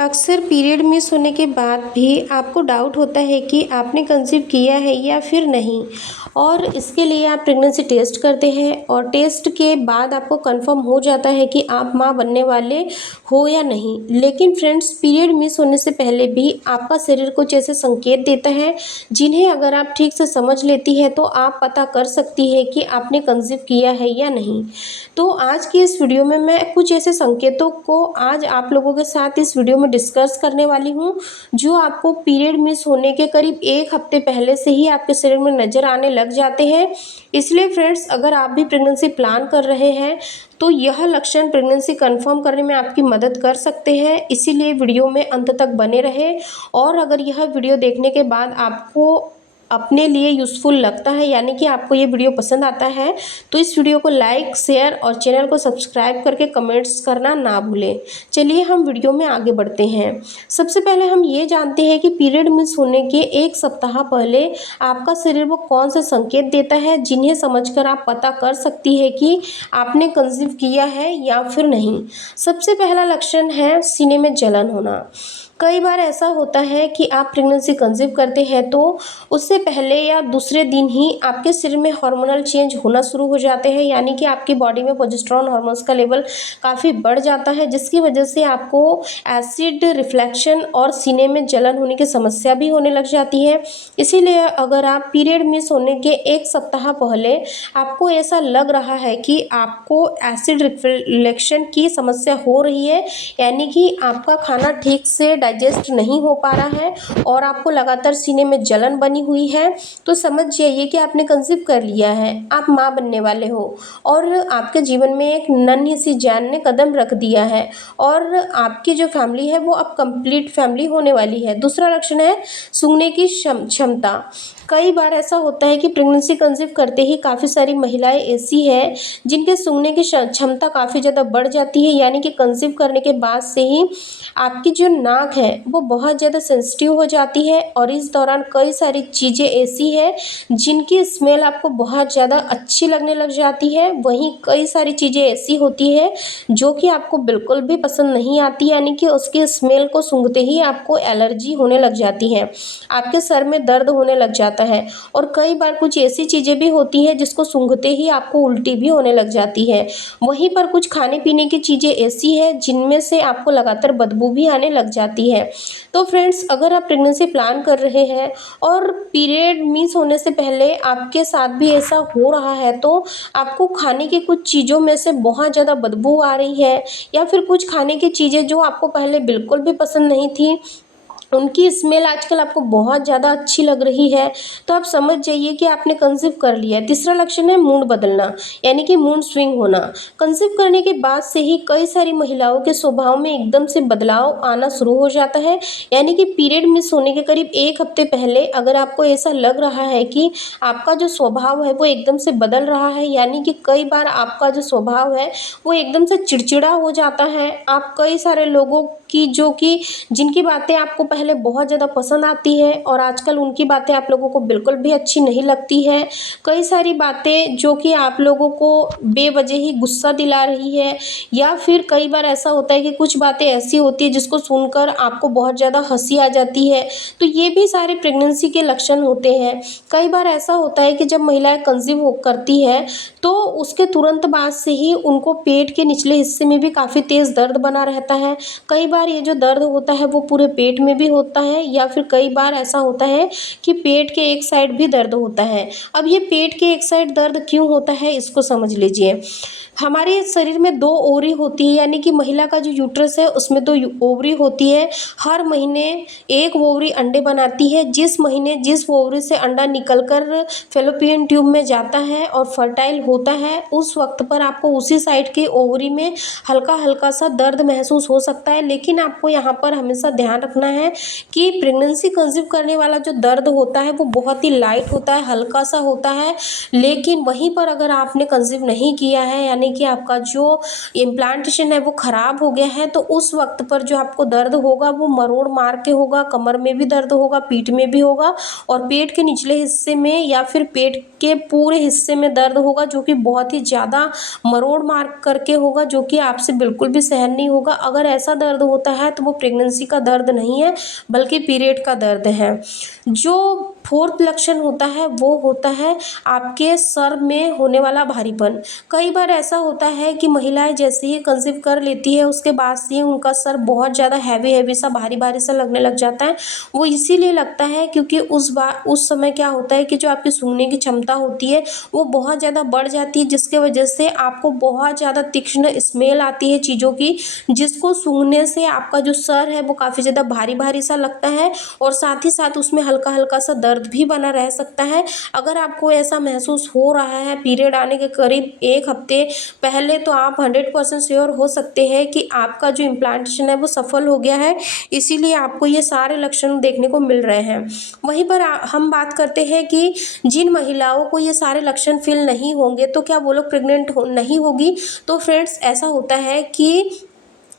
अक्सर period miss होने के बाद भी आपको डाउट होता है कि आपने कंसीव किया है या फिर नहीं। और इसके लिए आप प्रेगनेंसी टेस्ट करते हैं और टेस्ट के बाद आपको कंफर्म हो जाता है कि आप माँ बनने वाले हो या नहीं। लेकिन फ्रेंड्स, पीरियड मिस होने से पहले भी आपका शरीर कुछ ऐसे संकेत देता है जिन्हें अगर आप ठीक से समझ लेती है तो आप पता कर सकती है कि आपने कंसीव किया है या नहीं। तो आज की इस वीडियो में मैं कुछ ऐसे संकेतों को आज आप लोगों के साथ इस वीडियो में डिस्कस करने वाली हूँ, जो आपको पीरियड मिस होने के करीब 1 हफ्ते पहले से ही आपके शरीर में नज़र आने लग जाते हैं। इसलिए फ्रेंड्स, अगर आप भी प्रेगनेंसी प्लान कर रहे हैं तो यह लक्षण प्रेगनेंसी कंफर्म करने में आपकी मदद कर सकते हैं। इसीलिए वीडियो में अंत तक बने रहे। और अगर यह वीडियो देखने के बाद आपको अपने लिए यूज़फुल लगता है, यानी कि आपको ये वीडियो पसंद आता है, तो इस वीडियो को लाइक, शेयर और चैनल को सब्सक्राइब करके कमेंट्स करना ना भूलें। चलिए हम वीडियो में आगे बढ़ते हैं। सबसे पहले हम ये जानते हैं कि पीरियड मिस होने के 1 सप्ताह पहले आपका शरीर वो कौन से संकेत देता है जिन्हें समझकर आप पता कर सकती है कि आपने कंसीव किया है या फिर नहीं। सबसे पहला लक्षण है सीने में जलन होना। कई बार ऐसा होता है कि आप प्रेगनेंसी कंसीव करते हैं तो उससे पहले या दूसरे दिन ही आपके शरीर में हार्मोनल चेंज होना शुरू हो जाते हैं, यानी कि आपकी बॉडी में प्रोजेस्टेरोन हार्मोन्स का लेवल काफ़ी बढ़ जाता है, जिसकी वजह से आपको एसिड रिफ्लेक्शन और सीने में जलन होने की समस्या भी होने लग जाती है। इसीलिए अगर आप पीरियड मिस होने के 1 सप्ताह पहले आपको ऐसा लग रहा है कि आपको एसिड रिफ्लेक्शन की समस्या हो रही है, यानी कि आपका खाना ठीक से डाइजेस्ट नहीं हो पा रहा है और आपको लगातार सीने में जलन बनी हुई है, तो समझ जाइए कि आपने कंसीव कर लिया है, आप माँ बनने वाले हो और आपके जीवन में एक नन्ही सी जान ने कदम रख दिया है और आपकी जो फैमिली है वो अब कंप्लीट फैमिली होने वाली है। दूसरा लक्षण है सूंघने की क्षमता। कई बार ऐसा होता है कि प्रेगनेंसी कंसीव करते ही काफ़ी सारी महिलाएं ऐसी हैं जिनके सूंघने की क्षमता काफ़ी ज़्यादा बढ़ जाती है, यानी कि कंसीव करने के बाद से ही आपकी जो नाक है वो बहुत ज़्यादा सेंसिटिव हो जाती है और इस दौरान कई सारी चीज़ें ऐसी है जिनकी स्मेल आपको बहुत ज़्यादा अच्छी लगने लग जाती है। वहीं कई सारी चीज़ें ऐसी होती है जो कि आपको बिल्कुल भी पसंद नहीं आती, यानी कि उसकी स्मेल को सूंघते ही आपको एलर्जी होने लग जाती है, आपके सर में दर्द होने लग जाता है और कई बार कुछ ऐसी चीज़ें भी होती हैं जिसको सूंघते ही आपको उल्टी भी होने लग जाती है। वहीं पर कुछ खाने पीने की चीज़ें ऐसी है जिनमें से आपको लगातार बदबू भी आने लग जाती है। तो फ्रेंड्स, अगर आप प्रेगनेंसी प्लान कर रहे हैं और पीरियड मिस होने से पहले आपके साथ भी ऐसा हो रहा है तो आपको खाने की कुछ चीज़ों में से बहुत ज़्यादा बदबू आ रही है या फिर कुछ खाने की चीज़ें जो आपको पहले बिल्कुल भी पसंद नहीं थी उनकी स्मेल आजकल आपको बहुत ज़्यादा अच्छी लग रही है, तो आप समझ जाइए कि आपने कंसीव कर लिया है। तीसरा लक्षण है मूड बदलना, यानी कि मूड स्विंग होना। कंसीव करने के बाद से ही कई सारी महिलाओं के स्वभाव में एकदम से बदलाव आना शुरू हो जाता है, यानी कि पीरियड मिस होने के करीब 1 हफ्ते पहले अगर आपको ऐसा लग रहा है कि आपका जो स्वभाव है वो एकदम से बदल रहा है, यानी कि कई बार आपका जो स्वभाव है वो एकदम से चिड़चिड़ा हो जाता है। आप कई सारे लोगों की जो कि जिनकी बातें आपको पहले बहुत ज़्यादा पसंद आती है और आजकल उनकी बातें आप लोगों को बिल्कुल भी अच्छी नहीं लगती है। कई सारी बातें जो कि आप लोगों को बेवजह ही गुस्सा दिला रही है, या फिर कई बार ऐसा होता है कि कुछ बातें ऐसी होती है जिसको सुनकर आपको बहुत ज़्यादा हंसी आ जाती है, तो ये भी सारे प्रेगनेंसी के लक्षण होते हैं। कई बार ऐसा होता है कि जब महिलाएं कंसीव करती है तो उसके तुरंत बाद से ही उनको पेट के निचले हिस्से में भी काफ़ी तेज़ दर्द बना रहता है। कई बार ये जो दर्द होता है वो पूरे पेट में भी होता है, या फिर कई बार ऐसा होता है कि पेट के एक साइड भी दर्द होता है। अब ये पेट के एक साइड दर्द क्यों होता है इसको समझ लीजिए। हमारे शरीर में 2 ओवरी होती है, यानी कि महिला का जो यूट्रस है उसमें 2 ओवरी होती है। हर महीने एक ओवरी अंडे बनाती है। जिस महीने जिस ओवरी से अंडा निकलकर फैलोपियन ट्यूब में जाता है और फर्टाइल होता है, उस वक्त पर आपको उसी साइड के ओवरी में हल्का हल्का सा दर्द महसूस हो सकता है। लेकिन आपको यहाँ पर हमेशा ध्यान रखना है कि प्रेगनेंसी कंसीव करने वाला जो दर्द होता है वो बहुत ही लाइट होता है, हल्का सा होता है। लेकिन वहीं पर अगर आपने कंसीव नहीं किया है, यानी कि आपका जो इम्प्लांटेशन है वो ख़राब हो गया है, तो उस वक्त पर जो आपको दर्द होगा वो मरोड़ मार के होगा। कमर में भी दर्द होगा, पीठ में भी होगा और पेट के निचले हिस्से में या फिर पेट के पूरे हिस्से में दर्द होगा, जो कि बहुत ही ज़्यादा मरोड़ मार करके होगा, जो कि आपसे बिल्कुल भी सहन नहीं होगा। अगर ऐसा दर्द होता होता है तो वो प्रेगनेंसी का दर्द नहीं है बल्कि पीरियड का दर्द है। जो फोर्थ लक्षण होता है वो होता है आपके सर में होने वाला भारीपन। कई बार ऐसा होता है कि महिलाएं जैसे ही कंसीव कर लेती है उसके बाद से उनका सर बहुत ज़्यादा हैवी सा भारी भारी सा लगने लग जाता है। वो इसीलिए लगता है क्योंकि उस समय क्या होता है कि जो आपकी सूंघने की क्षमता होती है वो बहुत ज़्यादा बढ़ जाती है, जिसके वजह से आपको बहुत ज़्यादा तीक्ष्ण स्मेल आती है चीज़ों की, जिसको सूंघने से आपका जो सर है वो काफ़ी ज़्यादा भारी भारी सा लगता है और साथ ही साथ उसमें हल्का हल्का सा दर्द भी बना रह सकता है। अगर आपको ऐसा महसूस हो रहा है पीरियड आने के करीब 1 हफ्ते पहले, तो आप 100% श्योर हो सकते हैं कि आपका जो इम्प्लांटेशन है वो सफल हो गया है, इसीलिए आपको ये सारे लक्षण देखने को मिल रहे हैं। वहीं पर हम बात करते हैं कि जिन महिलाओं को ये सारे लक्षण फील नहीं होंगे तो क्या वो लोग प्रेग्नेंट नहीं होगी? तो फ्रेंड्स, ऐसा होता है कि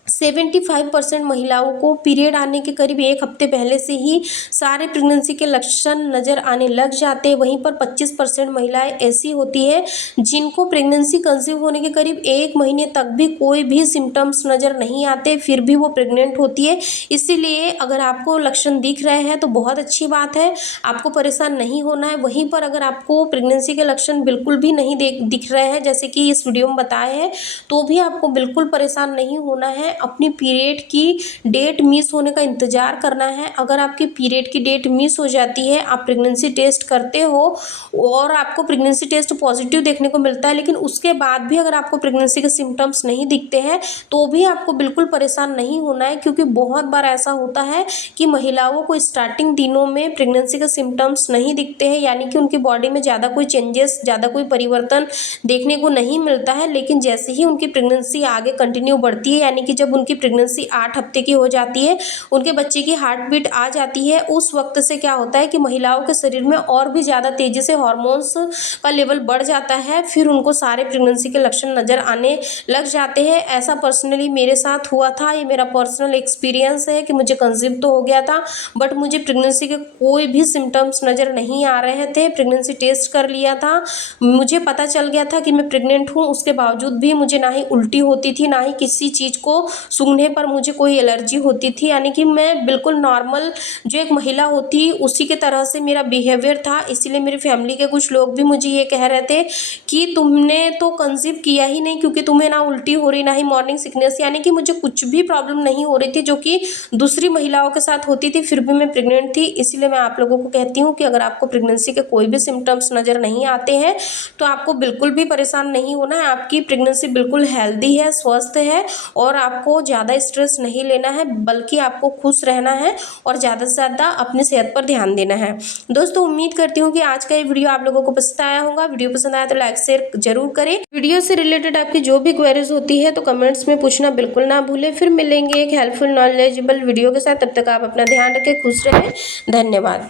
75% महिलाओं को पीरियड आने के करीब 1 हफ्ते पहले से ही सारे प्रेगनेंसी के लक्षण नज़र आने लग जाते हैं। वहीं पर 25% महिलाएं ऐसी होती है जिनको प्रेगनेंसी कंसीव होने के करीब 1 महीने तक भी कोई भी सिम्टम्स नज़र नहीं आते, फिर भी वो प्रेग्नेंट होती है। इसीलिए अगर आपको लक्षण दिख रहे हैं तो बहुत अच्छी बात है, आपको परेशान नहीं होना है। वहीं पर अगर आपको प्रेगनेंसी के लक्षण बिल्कुल भी नहीं दिख रहे हैं, जैसे कि इस वीडियो में बताए हैं, तो भी आपको बिल्कुल परेशान नहीं होना है। अपनी पीरियड की डेट मिस होने का इंतज़ार करना है। अगर आपकी पीरियड की डेट मिस हो जाती है, आप प्रेगनेंसी टेस्ट करते हो और आपको प्रेगनेंसी टेस्ट पॉजिटिव देखने को मिलता है, लेकिन उसके बाद भी अगर आपको प्रेगनेंसी के सिम्टम्स नहीं दिखते हैं तो भी आपको बिल्कुल परेशान नहीं होना है, क्योंकि बहुत बार ऐसा होता है कि महिलाओं को स्टार्टिंग दिनों में प्रेगनेंसी के सिम्टम्स नहीं दिखते हैं, यानी कि उनकी बॉडी में ज़्यादा कोई चेंजेस, ज़्यादा कोई परिवर्तन देखने को नहीं मिलता है। लेकिन जैसे ही उनकी प्रेगनेंसी आगे कंटिन्यू बढ़ती है, यानी कि जब उनकी प्रेगनेंसी 8 हफ्ते की हो जाती है, उनके बच्चे की हार्ट बीट आ जाती है, उस वक्त से क्या होता है कि महिलाओं के शरीर में और भी ज़्यादा तेज़ी से हार्मोन्स का लेवल बढ़ जाता है, फिर उनको सारे प्रेगनेंसी के लक्षण नज़र आने लग जाते हैं। ऐसा पर्सनली मेरे साथ हुआ था, ये मेरा पर्सनल एक्सपीरियंस है कि मुझे कंसीव तो हो गया था बट मुझे प्रेगनेंसी के कोई भी सिम्टम्स नज़र नहीं आ रहे थे। प्रेगनेंसी टेस्ट कर लिया था, मुझे पता चल गया था कि मैं प्रेग्नेंट हूँ, उसके बावजूद भी मुझे ना ही उल्टी होती थी, ना ही किसी चीज़ को सूंघने पर मुझे कोई एलर्जी होती थी, यानी कि मैं बिल्कुल नॉर्मल जो एक महिला होती उसी के तरह से मेरा बिहेवियर था। इसीलिए मेरी फैमिली के कुछ लोग भी मुझे ये कह रहे थे कि तुमने तो कंसीव किया ही नहीं, क्योंकि तुम्हें ना उल्टी हो रही, ना ही मॉर्निंग सिकनेस, यानी कि मुझे कुछ भी प्रॉब्लम नहीं हो रही थी जो कि दूसरी महिलाओं के साथ होती थी, फिर भी मैं प्रेग्नेंट थी। इसीलिए मैं आप लोगों को कहती हूँ कि अगर आपको प्रेगनेंसी के कोई भी सिम्टम्स नज़र नहीं आते हैं तो आपको बिल्कुल भी परेशान नहीं होना है। आपकी प्रेगनेंसी बिल्कुल हेल्दी है, स्वस्थ है और आपको ज़्यादा स्ट्रेस नहीं लेना है, बल्कि आपको खुश रहना है और ज़्यादा से ज़्यादा अपनी सेहत पर ध्यान देना है। दोस्तों, उम्मीद करती हूँ कि आज का ये वीडियो आप लोगों को पसंद आया होगा। वीडियो पसंद आया तो लाइक शेयर जरूर करें। वीडियो से रिलेटेड आपकी जो भी क्वेरीज होती है तो कमेंट्स में पूछना बिल्कुल ना भूलें। फिर मिलेंगे एक हेल्पफुल नॉलेजेबल वीडियो के साथ, तब तक आप अपना ध्यान रखें, खुश रहें। धन्यवाद।